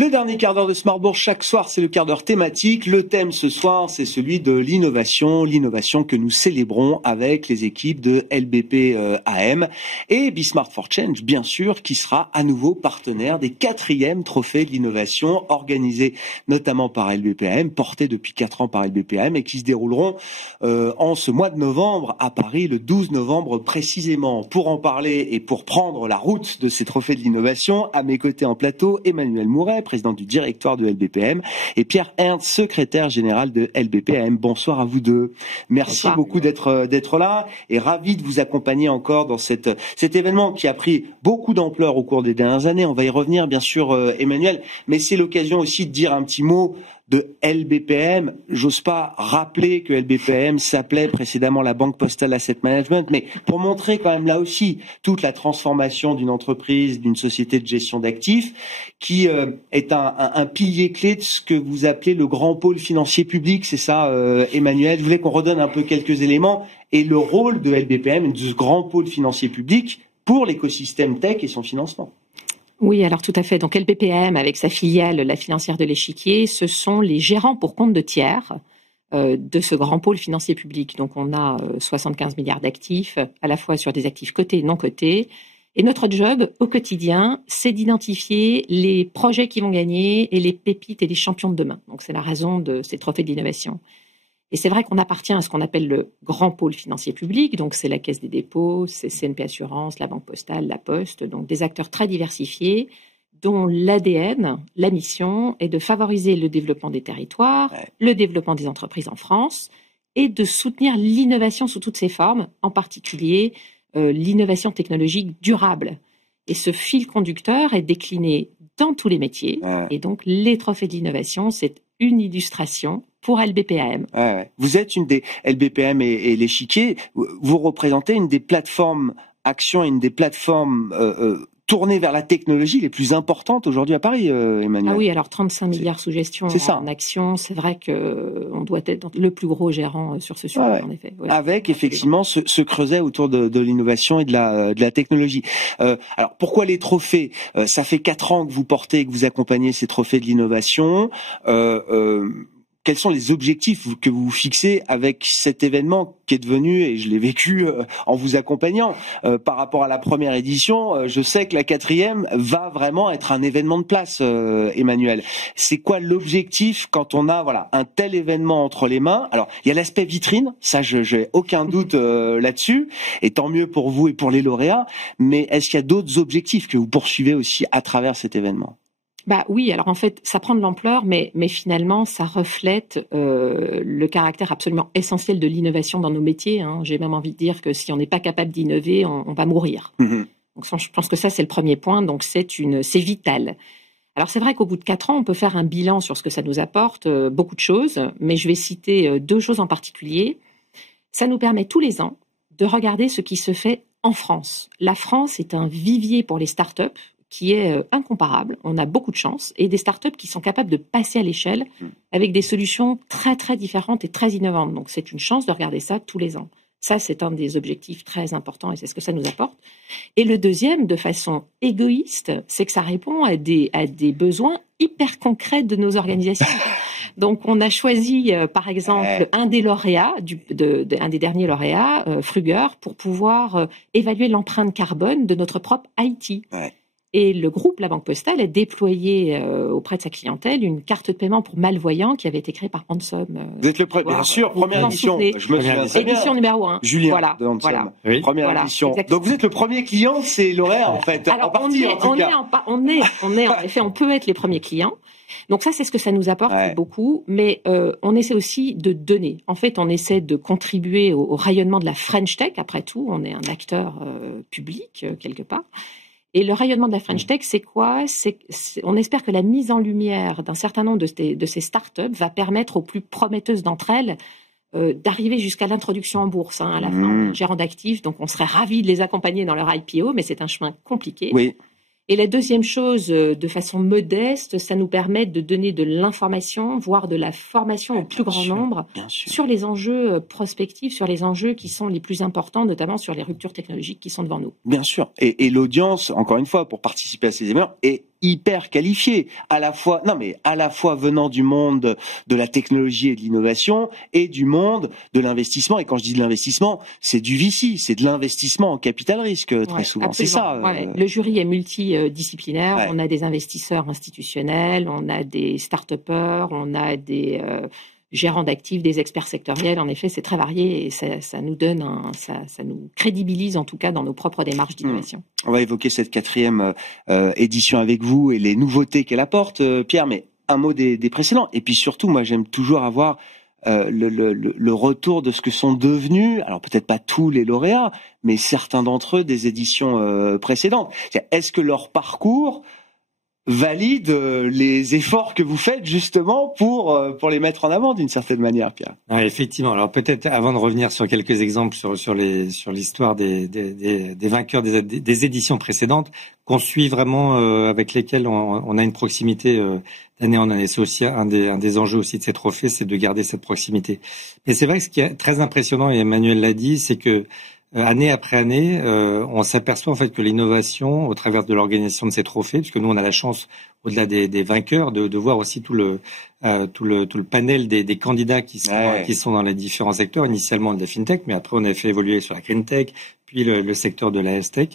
Le dernier quart d'heure de Smart Bourse, chaque soir, c'est le quart d'heure thématique. Le thème ce soir, c'est celui de l'innovation que nous célébrons avec les équipes de LBP AM et Be-Smart for Change, bien sûr, qui sera à nouveau partenaire des 4e trophées de l'innovation organisés notamment par LBP AM, portés depuis 4 ans par LBP AM et qui se dérouleront en ce mois de novembre à Paris, le 12 novembre précisément. Pour en parler et pour prendre la route de ces trophées de l'innovation, à mes côtés en plateau, Emmanuel Mouret, président du directoire de LBPM, et Pierre Ernst, secrétaire général de LBPM. Bonsoir à vous deux. Merci beaucoup d'être là et ravi de vous accompagner encore dans cet événement qui a pris beaucoup d'ampleur au cours des dernières années. On va y revenir bien sûr, Emmanuel, mais c'est l'occasion aussi de dire un petit mot de LBPM. J'ose pas rappeler que LBPM s'appelait précédemment la Banque Postale Asset Management, mais pour montrer quand même là aussi toute la transformation d'une entreprise, d'une société de gestion d'actifs, qui est un pilier clé de ce que vous appelez le grand pôle financier public. C'est ça, Emmanuel. Je voulais qu'on redonne un peu quelques éléments et le rôle de LBPM, de ce grand pôle financier public pour l'écosystème tech et son financement. Oui, alors tout à fait. Donc LBPM, avec sa filiale, la financière de l'Échiquier, ce sont les gérants pour compte de tiers de ce grand pôle financier public. Donc on a 75 milliards d'actifs, à la fois sur des actifs cotés et non cotés. Et notre job au quotidien, c'est d'identifier les projets qui vont gagner et les pépites et les champions de demain. Donc c'est la raison de ces trophées de l'innovation. Et c'est vrai qu'on appartient à ce qu'on appelle le grand pôle financier public, donc c'est la Caisse des dépôts, c'est CNP Assurance, la Banque Postale, la Poste, donc des acteurs très diversifiés dont l'ADN, la mission est de favoriser le développement des territoires, le développement des entreprises en France et de soutenir l'innovation sous toutes ses formes, en particulier l'innovation technologique durable. Et ce fil conducteur est décliné dans tous les métiers. Et donc les trophées de l'innovation, c'est une illustration pour LBPM. Vous êtes une des LBPM et l'Échiquier, vous représentez une des plateformes actions et une des plateformes tournées vers la technologie les plus importantes aujourd'hui à Paris, Emmanuel. Ah oui, alors 35 milliards sous gestion en actions, c'est vrai qu'on doit être le plus gros gérant sur ce sujet, en effet. Avec effectivement ce creuset autour de l'innovation et de la technologie. Alors pourquoi les trophées? Ça fait 4 ans que vous portez et que vous accompagnez ces trophées de l'innovation. Quels sont les objectifs que vous vous fixez avec cet événement qui est devenu, et je l'ai vécu en vous accompagnant, par rapport à la première édition, je sais que la 4e va vraiment être un événement de place, Emmanuel. C'est quoi l'objectif quand on a un tel événement entre les mains? Alors, il y a l'aspect vitrine, ça j'ai aucun doute là-dessus, et tant mieux pour vous et pour les lauréats, mais est-ce qu'il y a d'autres objectifs que vous poursuivez aussi à travers cet événement? Bah oui, alors en fait, ça prend de l'ampleur, mais finalement, ça reflète le caractère absolument essentiel de l'innovation dans nos métiers. J'ai même envie de dire que si on n'est pas capable d'innover, on va mourir. Donc je pense que ça, c'est le premier point, donc c'est vital. Alors c'est vrai qu'au bout de 4 ans, on peut faire un bilan sur ce que ça nous apporte, beaucoup de choses, mais je vais citer 2 choses en particulier. Ça nous permet tous les ans de regarder ce qui se fait en France. La France est un vivier pour les startups, qui est incomparable. On a beaucoup de chance et des startups qui sont capables de passer à l'échelle avec des solutions très très différentes et très innovantes. Donc c'est une chance de regarder ça tous les ans. Ça, c'est un des objectifs très importants et c'est ce que ça nous apporte. Et le deuxième, de façon égoïste, c'est que ça répond à des besoins hyper concrets de nos organisations. Donc on a choisi par exemple un des lauréats, un des derniers lauréats, Fruger, pour pouvoir évaluer l'empreinte carbone de notre propre IT. Et le groupe La Banque Postale a déployé auprès de sa clientèle une carte de paiement pour malvoyants qui avait été créée par Hansom. Vous êtes bien sûr, première édition. Je me souviens très bien. Édition numéro 1. Julien de Hansom. Oui. Première édition. Exactement. Donc vous êtes le premier client, c'est lauréat en fait. Alors on est en effet, on peut être les premiers clients. Donc ça, c'est ce que ça nous apporte beaucoup, mais on essaie aussi de donner. En fait, on essaie de contribuer au rayonnement de la French Tech. Après tout, on est un acteur public quelque part. Et le rayonnement de la French Tech, c'est quoi? On espère que la mise en lumière d'un certain nombre de ces startups va permettre aux plus prometteuses d'entre elles d'arriver jusqu'à l'introduction en bourse à la fin, gérant d'actifs. Donc, on serait ravis de les accompagner dans leur IPO, mais c'est un chemin compliqué. Oui. Et la deuxième chose, de façon modeste, ça nous permet de donner de l'information, voire de la formation au plus grand nombre sur les enjeux prospectifs, sur les enjeux qui sont les plus importants, notamment sur les ruptures technologiques qui sont devant nous. Bien sûr. Et l'audience, encore une fois, pour participer à ces événements, est hyper qualifiés, à la fois venant du monde de la technologie et de l'innovation et du monde de l'investissement. Et quand je dis de l'investissement, c'est du VC, c'est de l'investissement en capital risque très souvent. Absolument. C'est ça. Le jury est multidisciplinaire. On a des investisseurs institutionnels, on a des start-upers, on a des gérants d'actifs, des experts sectoriels. En effet, c'est très varié et ça nous donne ça nous crédibilise en tout cas dans nos propres démarches d'innovation. On va évoquer cette 4e édition avec vous et les nouveautés qu'elle apporte, Pierre, mais un mot des précédents. Et puis surtout, moi j'aime toujours avoir le retour de ce que sont devenus, alors peut-être pas tous les lauréats, mais certains d'entre eux des éditions précédentes. Est-ce que leur parcours valide les efforts que vous faites justement pour les mettre en avant d'une certaine manière, Pierre? Ouais, effectivement. Alors peut-être avant de revenir sur quelques exemples sur l'histoire des vainqueurs des éditions précédentes, qu'on suit vraiment avec lesquels on a une proximité d'année en année. C'est aussi un des enjeux aussi de ces trophées, c'est de garder cette proximité. Mais c'est vrai que ce qui est très impressionnant, et Emmanuel l'a dit, c'est que année après année, on s'aperçoit en fait que l'innovation, au travers de l'organisation de ces trophées, puisque nous on a la chance, au-delà des vainqueurs, de voir aussi tout le panel des candidats qui sont dans les différents secteurs, initialement de la fintech, mais après on a fait évoluer sur la green tech, puis le secteur de la health tech.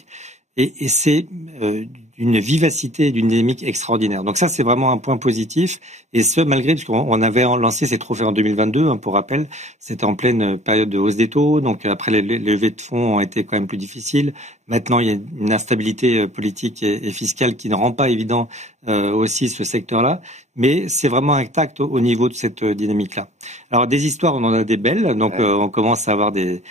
Et c'est d'une vivacité et d'une dynamique extraordinaire. Donc ça, c'est vraiment un point positif. Et ce, malgré, puisqu'on avait lancé ces trophées en 2022, pour rappel, c'était en pleine période de hausse des taux. Donc après, les levées de fonds ont été quand même plus difficiles. Maintenant, il y a une instabilité politique et fiscale qui ne rend pas évident aussi ce secteur-là. Mais c'est vraiment intact au niveau de cette dynamique-là. Alors des histoires, on en a des belles. Donc on commence à avoir des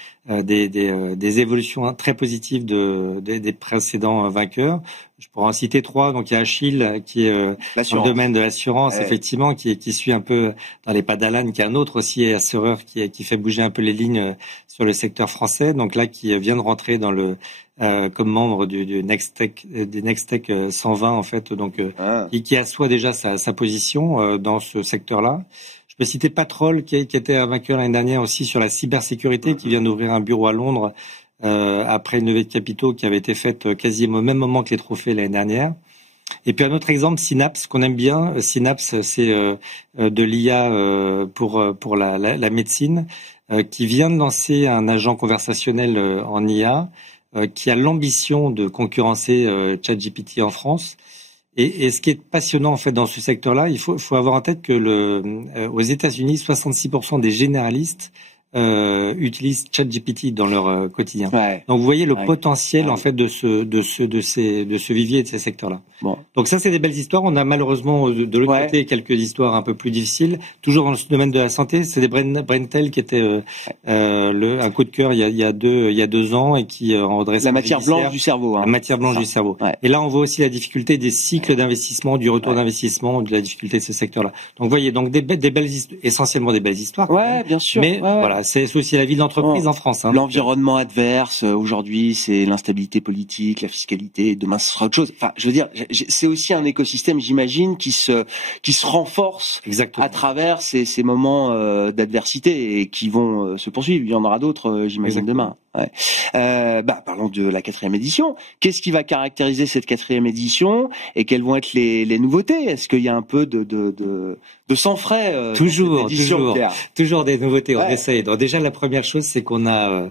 évolutions très positives des précédents vainqueurs. Je pourrais en citer 3. Donc il y a Achille qui est dans le domaine de l'assurance, effectivement, qui suit un peu dans les pas d'Alan, qui est un autre aussi assureur qui fait bouger un peu les lignes sur le secteur français. Donc là, qui vient de rentrer dans comme membre du Next Tech 120 en fait, donc qui assoit déjà sa position dans ce secteur-là. Je peux citer Patrol qui était un vainqueur l'année dernière aussi sur la cybersécurité, qui vient d'ouvrir un bureau à Londres après une levée de capitaux qui avait été faite quasiment au même moment que les trophées l'année dernière. Et puis un autre exemple, Synapse, qu'on aime bien. Synapse, c'est de l'IA pour la médecine, qui vient de lancer un agent conversationnel en IA, qui a l'ambition de concurrencer ChatGPT en France. Et ce qui est passionnant en fait dans ce secteur-là, il faut avoir en tête que aux États-Unis, 66% des généralistes utilisent ChatGPT dans leur quotidien. Donc vous voyez le potentiel en fait de ce vivier et de ces secteurs-là. Bon. Donc ça c'est des belles histoires. On a malheureusement de l'autre côté quelques histoires un peu plus difficiles. Toujours dans le domaine de la santé, c'est des Brentel qui était un coup de cœur il y a 2 ans et qui en redresse la matière blanche du cerveau. La matière blanche du cerveau. Et là on voit aussi la difficulté des cycles d'investissement, du retour d'investissement, de la difficulté de ces secteurs-là. Donc vous voyez donc des belles essentiellement des belles histoires. Bien sûr. Mais voilà. C'est aussi la vie d'entreprise en France. L'environnement adverse, aujourd'hui, c'est l'instabilité politique, la fiscalité, demain ce sera autre chose. Enfin, je veux dire, c'est aussi un écosystème, j'imagine, qui se renforce à travers ces moments d'adversité et qui vont se poursuivre. Il y en aura d'autres, j'imagine, demain. Parlons de la 4e édition. Qu'est-ce qui va caractériser cette 4e édition et quelles vont être les nouveautés? Est-ce qu'il y a un peu de sang frais toujours des nouveautés. On essaye. Donc déjà la première chose, c'est qu'on a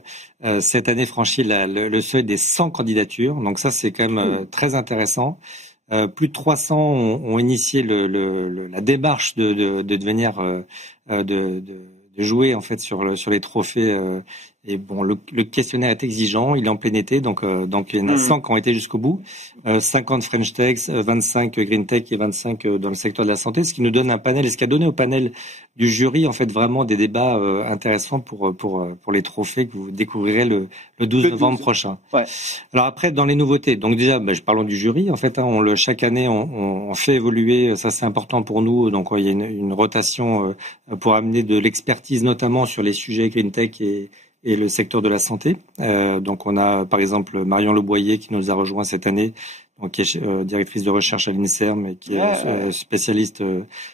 cette année franchi le seuil des 100 candidatures. Donc ça c'est quand même très intéressant. Plus de 300 ont initié la démarche de devenir de jouer en fait sur les trophées. Et bon, le questionnaire est exigeant, il est en plein été, donc il y en a 100 qui ont été jusqu'au bout, 50 French Tech, 25 Green Tech et 25 dans le secteur de la santé, ce qui nous donne un panel, et ce qui a donné au panel du jury en fait vraiment des débats intéressants pour les trophées que vous découvrirez le 12 novembre prochain. Alors après dans les nouveautés, donc déjà parlons du jury en fait, chaque année on fait évoluer, ça c'est important pour nous, donc il y a une rotation pour amener de l'expertise notamment sur les sujets Green Tech et le secteur de la santé. Donc on a par exemple Marion Leboyer qui nous a rejoint cette année, donc qui est directrice de recherche à l'INSERM et qui est spécialiste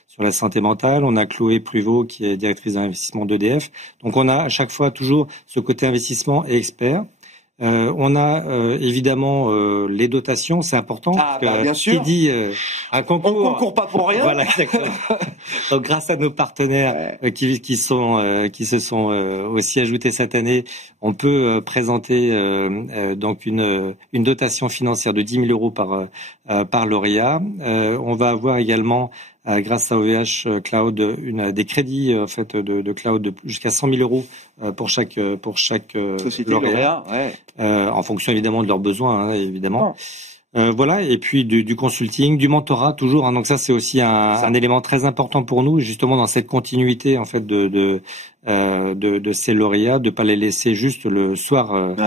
sur la santé mentale. On a Chloé Pruvot qui est directrice d'investissement d'EDF. Donc on a à chaque fois toujours ce côté investissement et expert. On a évidemment les dotations, c'est important. Bien sûr. Qui dit un concours. On concourt pas pour rien. Voilà, exactement. Donc grâce à nos partenaires qui se sont aussi ajoutés cette année, on peut présenter donc une dotation financière de 10 000 € par lauréat. On va avoir également grâce à OVH Cloud, des crédits en fait de cloud jusqu'à 100 000 € pour chaque lauréat, en fonction évidemment de leurs besoins, évidemment. Voilà, et puis du consulting, du mentorat toujours. Donc ça c'est aussi un élément très important pour nous, justement dans cette continuité en fait de ces lauréats, de pas les laisser juste le soir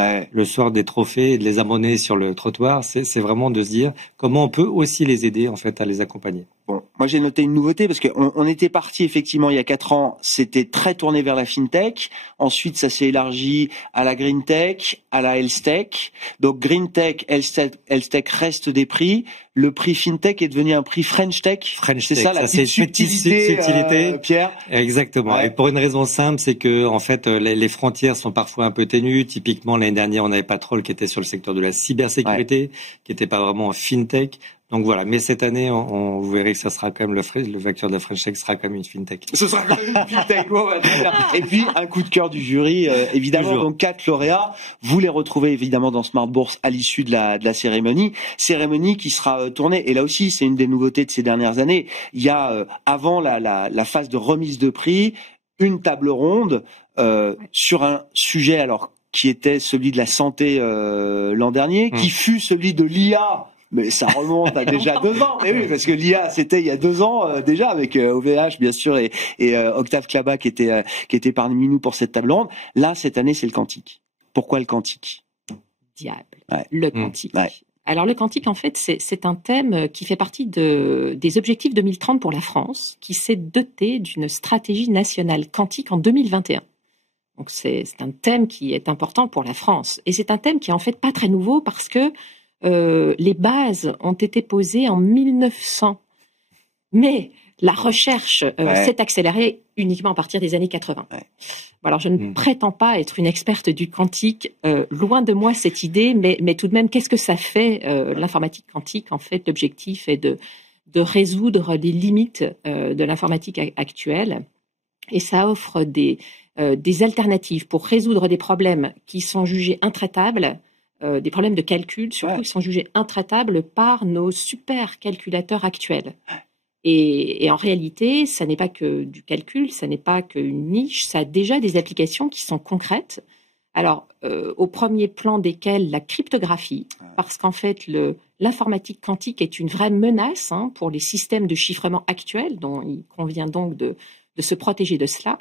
des trophées et de les amener sur le trottoir. C'est vraiment de se dire comment on peut aussi les aider en fait à les accompagner. Bon, moi j'ai noté une nouveauté parce qu'on était parti effectivement il y a 4 ans, c'était très tourné vers la fintech. Ensuite, ça s'est élargi à la green tech, à la health tech. Donc green tech, health tech restent des prix. Le prix fintech est devenu un prix French tech. C'est ça la petite subtilité, Pierre. Exactement. Et pour une raison simple, c'est que en fait les frontières sont parfois un peu ténues. Typiquement l'année dernière, on avait Patrol qui était sur le secteur de la cybersécurité, qui n'était pas vraiment en fintech. Donc voilà, mais cette année, vous verrez que ça sera quand même le vecteur de la French Tech sera quand même une fintech. Ce sera quand même une fintech. Et puis un coup de cœur du jury, évidemment. Toujours. Donc 4 lauréats, vous les retrouvez évidemment dans Smart Bourse à l'issue de la cérémonie qui sera tournée. Et là aussi, c'est une des nouveautés de ces dernières années. Il y a avant la phase de remise de prix, une table ronde sur un sujet alors qui était celui de la santé l'an dernier, qui fut celui de l'IA. Mais ça remonte à déjà 2 ans. Et oui, parce que l'IA, c'était il y a 2 ans déjà avec OVH bien sûr et Octave Klaba qui était parmi nous pour cette table ronde. Là, cette année, c'est le quantique. Pourquoi le quantique? Diable. Le quantique. Alors le quantique, en fait, c'est un thème qui fait partie des objectifs 2030 pour la France, qui s'est doté d'une stratégie nationale quantique en 2021. Donc c'est un thème qui est important pour la France. Et c'est un thème qui est en fait pas très nouveau parce que les bases ont été posées en 1900, mais la recherche s'est accélérée uniquement à partir des années 80. Alors je ne prétends pas être une experte du quantique, loin de moi cette idée, mais tout de même, qu'est-ce que ça fait l'informatique quantique? En fait, l'objectif est de résoudre les limites de l'informatique actuelle, et ça offre des alternatives pour résoudre des problèmes qui sont jugés intraitables. Des problèmes de calcul, surtout, qui sont jugés intraitables par nos supercalculateurs actuels. Et en réalité, ça n'est pas que du calcul, ça n'est pas qu'une niche, ça a déjà des applications qui sont concrètes. Alors, au premier plan desquelles la cryptographie, parce qu'en fait, l'informatique quantique est une vraie menace pour les systèmes de chiffrement actuels, dont il convient donc de se protéger de cela.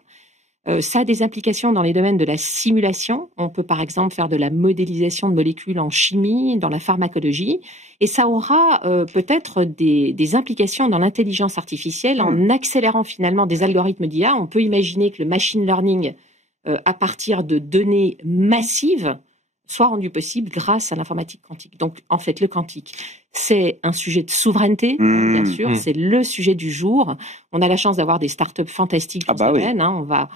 Ça a des implications dans les domaines de la simulation. On peut par exemple faire de la modélisation de molécules en chimie, dans la pharmacologie, et ça aura peut-être des implications dans l'intelligence artificielle en accélérant finalement des algorithmes d'IA. On peut imaginer que le machine learning, à partir de données massives, soit rendu possible grâce à l'informatique quantique. Donc en fait, le quantique, c'est un sujet de souveraineté, bien sûr, c'est le sujet du jour. On a la chance d'avoir des startups fantastiques dans ce domaine. On va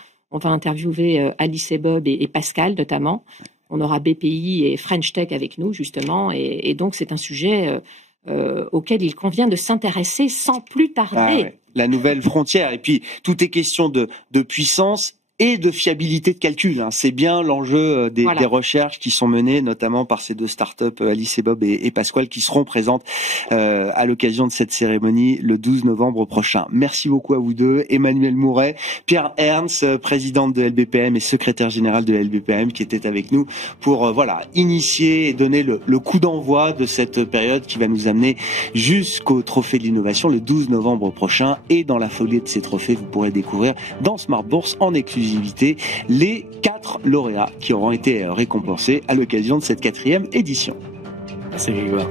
interviewer Alice et Bob et Pascal notamment. On aura BPI et French Tech avec nous justement, et donc c'est un sujet auquel il convient de s'intéresser sans plus tarder. La nouvelle frontière, et puis tout est question de puissance et de fiabilité de calcul. C'est bien l'enjeu des recherches qui sont menées, notamment par ces 2 startups, Alice et Bob et Pascal, qui seront présentes à l'occasion de cette cérémonie le 12 novembre prochain. Merci beaucoup à vous deux, Emmanuel Mouret, Pierre Ernst, présidente de LBPM et secrétaire général de LBPM, qui était avec nous pour initier et donner le coup d'envoi de cette période qui va nous amener jusqu'au Trophée de l'innovation le 12 novembre prochain. Et dans la folie de ces trophées, vous pourrez découvrir dans Smart Bourse en exclusivité les 4 lauréats qui auront été récompensés à l'occasion de cette 4e édition. Merci Grégoire.